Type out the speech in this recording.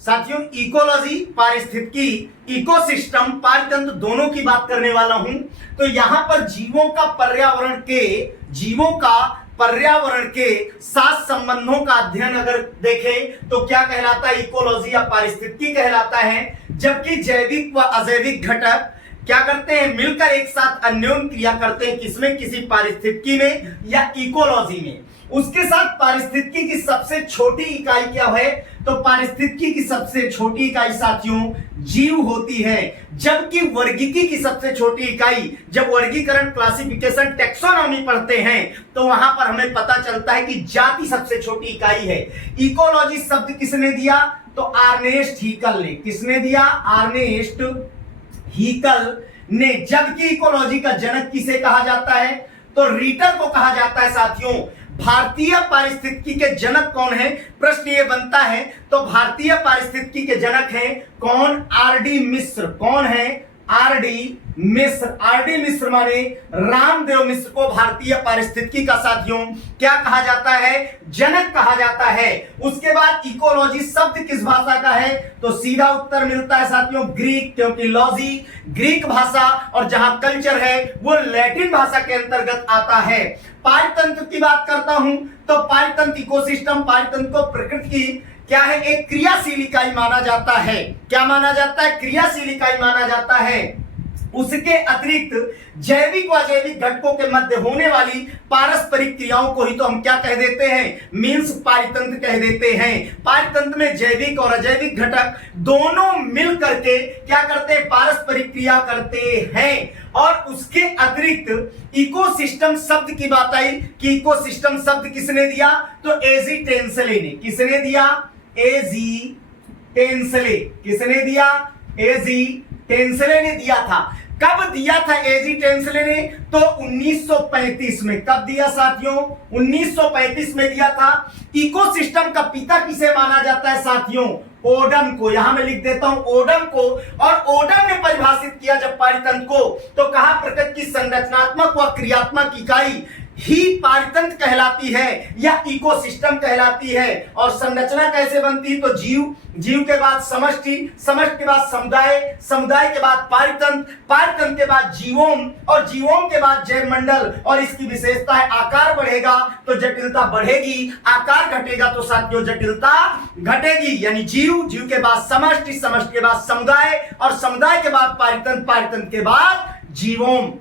साथियों इकोलॉजी, पारिस्थितिकी, इकोसिस्टम, पारितंत्र दोनों की बात करने वाला हूं। तो यहां पर जीवों का पर्यावरण के साथ संबंधों का अध्ययन अगर देखें तो क्या कहलाता है, इकोलॉजी या पारिस्थितिकी कहलाता है। जबकि जैविक व अजैविक घटक क्या करते हैं, मिलकर एक साथ अन्योन्य क्रिया करते हैं। किसमें, किसी पारिस्थितिकी में या इकोलॉजी में। उसके साथ पारिस्थितिकी की सबसे छोटी इकाई क्या है, तो पारिस्थितिकी की सबसे छोटी इकाई साथियों जीव होती है। जबकि वर्गीकी की सबसे छोटी इकाई, जब वर्गीकरण, क्लासिफिकेशन, टैक्सोनॉमी पढ़ते हैं तो वहां पर हमें पता चलता है कि जाति सबसे छोटी इकाई है। इकोलॉजी शब्द किसने दिया, तो अर्नेस्ट हीकल ने। किसने दिया, अर्नेस्ट हीकल ने। जबकि इकोलॉजी का जनक किसे कहा जाता है, तो रीटर को कहा जाता है। साथियों भारतीय पारिस्थितिकी के जनक कौन है, प्रश्न ये बनता है। तो भारतीय पारिस्थितिकी के जनक हैं कौन, आर.डी. मिश्र। कौन है, आर.डी. मिश्र। आर.डी. मिश्र माने रामदेव मिश्र को भारतीय पारिस्थितिकी का साथियों क्या कहा जाता है, जनक कहा जाता है। उसके बाद इकोलॉजी शब्द किस भाषा का है, तो सीधा उत्तर मिलता है साथियों ग्रीक, क्योंकि लॉजी ग्रीक भाषा और जहां कल्चर है वो लैटिन भाषा के अंतर्गत आता है। पारितंत्र की बात करता हूं तो पारितंत्र, इकोसिस्टम, पारितंत्र को प्रकृति की क्या है, एक क्रियाशील इकाई माना जाता है। क्या माना जाता है, क्रियाशील इकाई माना जाता है। उसके अतिरिक्त जैविक व अजैविक घटकों के मध्य होने वाली पारस्परिक क्रियाओं को ही तो हम क्या कह देते हैं, मीन्स पारितंत्र कह देते हैं। पारितंत्र में जैविक और अजैविक घटक दोनों मिल करके क्या करते हैं, पारस्परिक क्रिया करते हैं। और उसके अतिरिक्त इकोसिस्टम शब्द की बात आई कि इकोसिस्टम शब्द किसने दिया, तो एजी टेंसले ने। किसने दिया, एजी टेंसले। किसने दिया, एजी टेंसले ने दिया था। कब दिया था एजी टेंसले ने, तो 1935 में। कब दिया साथियों, 1935 में दिया था। इकोसिस्टम का पिता किसे माना जाता है साथियों, ओडम को। यहां मैं लिख देता हूं ओडम को। और ओडम ने परिभाषित किया जब पारितंत्र को, तो कहा प्रकृति की संरचनात्मक व क्रियात्मक इकाई ही पारितंत्र कहलाती है या इकोसिस्टम कहलाती है। और संरचना कैसे बनती है, तो जीव, जीव के बाद समष्टि, समष्टि के बाद समुदाय, समुदाय के बाद पारितंत्र, पारितंत्र के बाद जीवोम, और जीवोम के बाद जैव मंडल। और इसकी विशेषता है आकार बढ़ेगा तो जटिलता बढ़ेगी, आकार घटेगा तो साथियों जटिलता घटेगी। यानी जीव, जीव के बाद समष्टि, समष्टि के बाद समुदाय, और समुदाय के बाद पारितंत्र, पारितंत्र के बाद जीवोम।